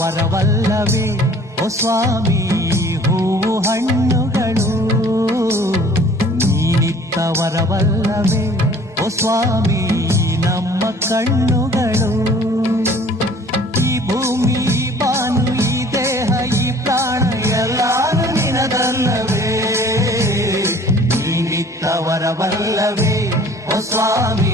ವರವಲ್ಲವೇ ಓ ಸ್ವಾಮಿ ಹೂವು ಹಣ್ಣುಗಳು ನೀನಿತ್ತ ವರವಲ್ಲವೇ ಓ ಸ್ವಾಮಿ ನಮ್ಮ ಕಣ್ಣುಗಳು ಈ ಭೂಮಿ ಈ ಬಾನು ಈ ದೇಹ ಈ ಪ್ರಾಣ ಎಲ್ಲಾನು ನಿನದಲ್ಲವೇ ನೀನಿತ್ತ ವರವಲ್ಲವೇ ಓ ಸ್ವಾಮಿ